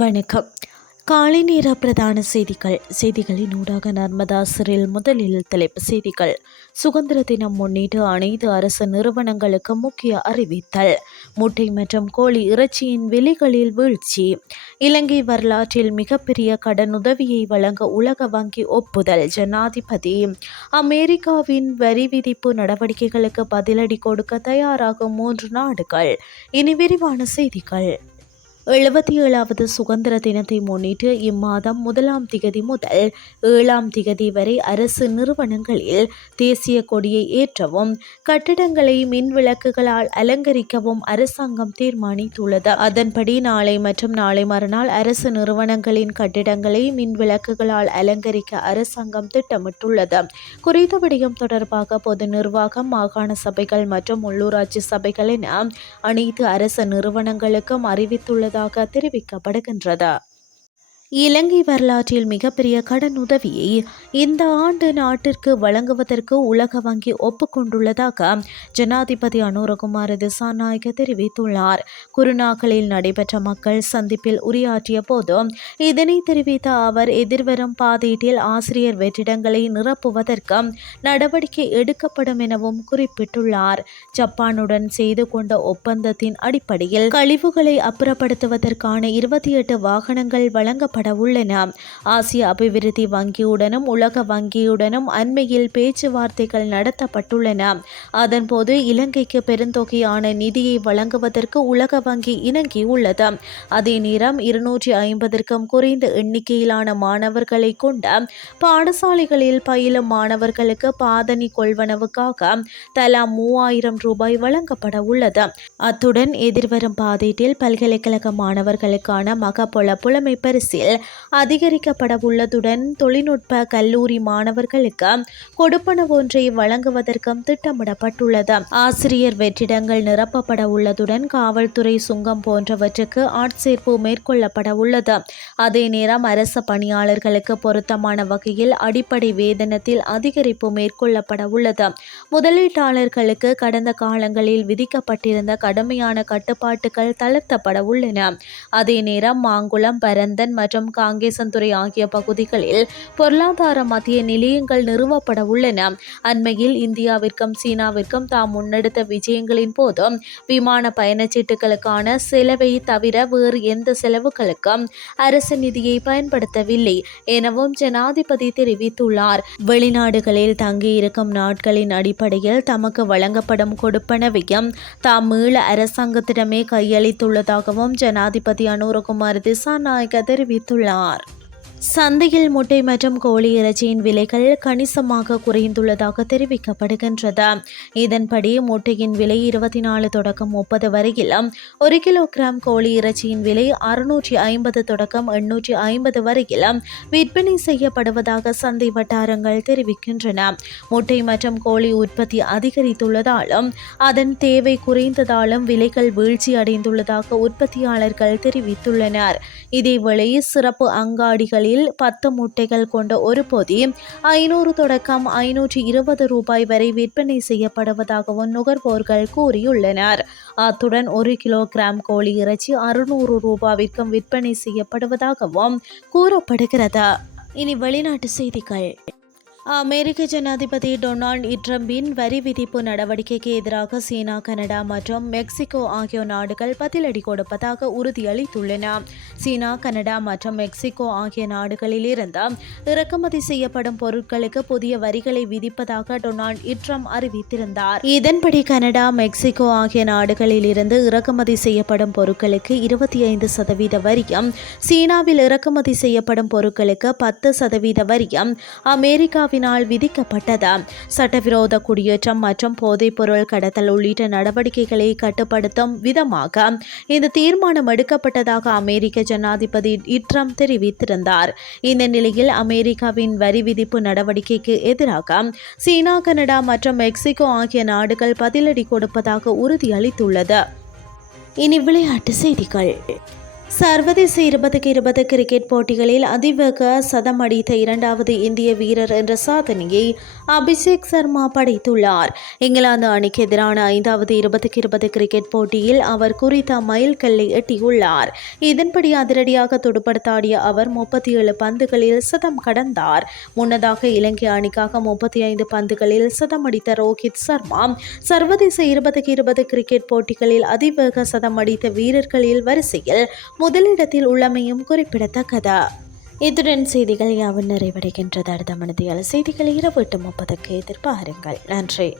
வணக்கம். காலை நேர பிரதான செய்திகள். செய்திகளின் ஊடாக நர்மதாசரில் முதலில் தலைப்பு செய்திகள். சுதந்திர தினம் முன்னிட்டு அனைத்து அரசு நிறுவனங்களுக்கு முக்கிய அறிவித்தல். முட்டை மற்றும் கோழி இறைச்சியின் விலைகளில் வீழ்ச்சி. இலங்கை வரலாற்றில் மிகப்பெரிய கடனுதவியை வழங்க உலக வங்கி ஒப்புதல் ஜனாதிபதி. அமெரிக்காவின் வரி விதிப்பு நடவடிக்கைகளுக்கு பதிலடி கொடுக்க தயாராகும் மூன்று நாடுகள். இனி விரிவான செய்திகள். எழுபத்தி ஏழாவது சுதந்திர தினத்தை முன்னிட்டு இம்மாதம் முதலாம் திகதி முதல் ஏழாம் திகதி வரை அரசு நிறுவனங்களில் தேசிய கொடியை ஏற்றவும் கட்டிடங்களை மின் விளக்குகளால் அலங்கரிக்கவும் அரசாங்கம் தீர்மானித்துள்ளது. அதன்படி நாளை மற்றும் நாளை மறுநாள் அரசு நிறுவனங்களின் கட்டிடங்களை மின் விளக்குகளால் அலங்கரிக்க அரசாங்கம் திட்டமிட்டுள்ளது. குறித்த விடயம் தொடர்பாக பொது நிர்வாகம் மாகாண சபைகள் மற்றும் உள்ளூராட்சி சபைகள் என அனைத்து அரசு நிறுவனங்களுக்கும் அறிவித்துள்ள உள்ளதாக தெரிவிக்கப்படுகின்றது. இலங்கை வரலாற்றில் மிகப்பெரிய கடன் உதவியை இந்த ஆண்டு நாட்டிற்கு வழங்குவதற்கு உலக வங்கி ஒப்புக்கொண்டுள்ளதாக ஜனாதிபதி அனுரகுமார திசாநாயக தெரிவித்துள்ளார். குருநாகலில் நடைபெற்ற மக்கள் சந்திப்பில் உரையாற்றிய போது இதனை தெரிவித்த அவர் எதிர்வரும் பாதீட்டில் ஆசிரியர் வெற்றிடங்களை நிரப்புவதற்கு நடவடிக்கை எடுக்கப்படும் எனவும் குறிப்பிட்டுள்ளார். ஜப்பானுடன் செய்து கொண்ட ஒப்பந்தத்தின் அடிப்படையில் கழிவுகளை அப்புறப்படுத்துவதற்கான இருபத்தி எட்டு வாகனங்கள் வழங்கப்பட உள்ளன ஆசிய அபிவிருத்தி வங்கியுடனும் உலக வங்கியுடனும் அண்மையில் பேச்சுவார்த்தைகள் நடத்தப்பட்டுள்ளன. அதன்போது இலங்கைக்கு பெருந்தொகையான நிதியை வழங்குவதற்கு உலக வங்கி இணங்கியுள்ளது. அதே நேரம் இருநூற்றி ஐம்பதற்கும் குறைந்த எண்ணிக்கையிலான மாணவர்களை கொண்ட பாடசாலைகளில் பயிலும் மாணவர்களுக்கு பாதணி கொள்வனவுக்காக தலா மூவாயிரம் ரூபாய் வழங்கப்பட உள்ளது அத்துடன் எதிர்வரும் பாதீட்டில் பல்கலைக்கழக மாணவர்களுக்கான மகப்பொல புலமை பரிசில் அதிகரிக்கப்பட உள்ளதுடன் தொழில்நுட்ப கல்லூரி மாணவர்களுக்கு கொடுப்பனவு ஒன்றை வழங்குவதற்கும் திட்டமிடப்பட்டுள்ளது. ஆசிரியர் வெற்றிடங்கள் நிரப்பப்பட உள்ளதுடன் காவல்துறை சுங்கம் போன்றவற்றுக்கு ஆட்சேர்ப்பு மேற்கொள்ளப்பட உள்ளது அதே நேரம் அரசு பணியாளர்களுக்கு பொருத்தமான வகையில் அடிப்படை வேதனத்தில் அதிகரிப்பு மேற்கொள்ளப்பட உள்ளது முதலீட்டாளர்களுக்கு கடந்த காலங்களில் விதிக்கப்பட்டிருந்த கடுமையான கட்டுப்பாட்டுகள் தளர்த்தப்பட உள்ளன அதே நேரம் மாங்குளம் பரந்தன் மற்றும் மற்றும் காங்கேசன்துறை ஆகிய பகுதிகளில் பொருளாதார மத்திய நிலையங்கள் நிறுவப்பட உள்ளன. அண்மையில் இந்தியாவிற்கும் சீனாவிற்கும் தாம் முன்னெடுத்த விஜயங்களின் போது விமான பயணச்சீட்டுகளுக்கான செலவை தவிர வேறு எந்த செலவுகளுக்கும் அரசு நிதியை பயன்படுத்தவில்லை எனவும் ஜனாதிபதி தெரிவித்துள்ளார். வெளிநாடுகளில் தங்கியிருக்கும் நாட்களின் அடிப்படையில் தமக்கு வழங்கப்படும் கொடுப்பனவையும் தாம் மீள அரசாங்கத்திடமே கையளித்துள்ளதாகவும் ஜனாதிபதி அனுரகுமார் திசாநாயக்க தெரிவித்தார் தெரிவித்துள்ளார். சந்தையில் முட்டை மற்றும் கோழி இறைச்சியின் விலைகள் கணிசமாக குறைந்துள்ளதாக தெரிவிக்கப்படுகின்றது. இதன்படி முட்டையின் விலை இருபத்தி நாலு தொடக்கம் முப்பது வரையிலும் ஒரு கிலோகிராம் கோழி இறைச்சியின் விலை அறுநூற்றி ஐம்பது தொடக்கம் எண்ணூற்றி ஐம்பது வரையிலும் விற்பனை செய்யப்படுவதாக சந்தை வட்டாரங்கள் தெரிவிக்கின்றன. முட்டை மற்றும் கோழி உற்பத்தி அதிகரித்துள்ளதாலும் அதன் தேவை குறைந்ததாலும் விலைகள் வீழ்ச்சி அடைந்துள்ளதாக உற்பத்தியாளர்கள் தெரிவித்துள்ளனர். இதேவேளை சிறப்பு அங்காடிகளில் விலையில் பத்து முட்டைகள் கொண்ட ஒரு பொதி ஐநூறு தொடக்கம் ஐநூற்றி இருபது ரூபாய் வரை விற்பனை செய்யப்படுவதாகவும் நுகர்வோர்கள் கூறியுள்ளனர். அத்துடன் ஒரு கிலோகிராம் கோழி இறைச்சி அறுநூறு ரூபாவிற்கும் விற்பனை செய்யப்படுவதாகவும் கூறப்படுகிறது. இனி வெளிநாட்டு செய்திகள். அமெரிக்க ஜனாதிபதி டொனால்ட் ட்ரம்பின் வரி விதிப்பு நடவடிக்கைக்கு எதிராக சீனா கனடா மற்றும் மெக்சிகோ ஆகிய நாடுகள் பதிலடி கொடுப்பதாக உறுதியளித்துள்ளன. சீனா கனடா மற்றும் மெக்சிகோ ஆகிய நாடுகளிலிருந்து இறக்குமதி செய்யப்படும் பொருட்களுக்கு புதிய வரிகளை விதிப்பதாக டொனால்ட் ட்ரம்ப் அறிவித்திருந்தார். இதன்படி கனடா மெக்சிகோ ஆகிய நாடுகளில் இருந்து இறக்குமதி செய்யப்படும் பொருட்களுக்கு இருபத்தி ஐந்து சதவீத வரியும் சீனாவில் இறக்குமதி செய்யப்படும் பொருட்களுக்கு பத்து சதவீத வரியும் அமெரிக்காவின் இந்தியாவினால் விதிக்கப்பட்டது. சட்டவிரோத குடியேற்றம் மற்றும் போதைப்பொருள் கடத்தல் உள்ளிட்ட நடவடிக்கைகளை கட்டுப்படுத்தும் விதமாக இந்த தீர்மானம் எடுக்கப்பட்டதாக அமெரிக்க ஜனாதிபதி ட்ரம்ப் தெரிவித்திருந்தார். இந்த நிலையில் அமெரிக்காவின் வரி விதிப்பு நடவடிக்கைக்கு எதிராக சீனா கனடா மற்றும் மெக்சிகோ ஆகிய நாடுகள் பதிலடி கொடுப்பதாக உறுதியளித்துள்ளது. இனி விளையாட்டு செய்திகள். சர்வதேச இருபதுக்கு இருபது கிரிக்கெட் போட்டிகளில் அதிவேக சதம் அடித்த இரண்டாவது இந்திய வீரர் என்ற சாதனையை அபிஷேக் சர்மா படைத்துள்ளார். இங்கிலாந்து அணிக்கு எதிரான ஐந்தாவது இருபதுக்கு இருபது கிரிக்கெட் போட்டியில் அவர் குறித்த மைல்கல்லை எட்டியுள்ளார். இதன்படி அதிரடியாக துடுப்படுத்தாடிய அவர் முப்பத்தி ஏழு பந்துகளில் சதம் கடந்தார். முன்னதாக இலங்கை அணிக்காக முப்பத்தி ஐந்து பந்துகளில் சதம் அடித்த ரோஹித் சர்மா சர்வதேச இருபதுக்கு இருபது கிரிக்கெட் போட்டிகளில் அதிவேக சதம் அடித்த வீரர்களில் வரிசையில் முதலிடத்தில் உள்ளமையும் குறிப்பிடத்தக்கது? இத்துடன் செய்திகள் யாவும் நிறைவடைகின்றது? அடுத்த மனதியால் செய்திகளை இரவு எட்டு முப்பதுக்கு எதிர்பாருங்கள். நன்றி.